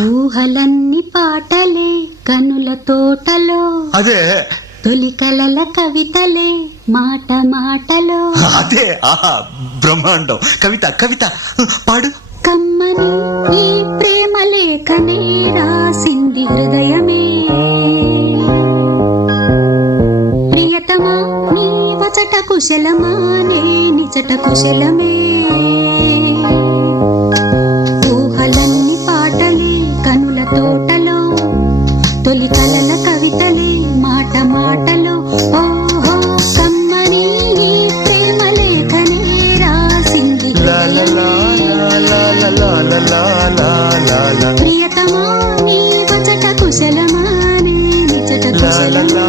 ఊహలన్నీ పాటలే కనుల తోటలో, అదే తొలి కలల కవితలే మాట మాటలో. అదే బ్రహ్మాండం. కవిత కవిత పాడు. కమ్మని ఈ ప్రేమ లేఖనే రాసింది హృదయమే, ప్రియతమా నీ వచట కుశలమా నే నిజట కుశలమే. ఊహలన్నీ పాటలే కనుల తోటలో, తొలి కలల కవితలే మాట మాటలో. ఓహో కమ్మని ఈ ప్రేమ లేఖనే రాసింది ప్రియతమా నీ వచట కుశలమా నే నిజట కుశలమా.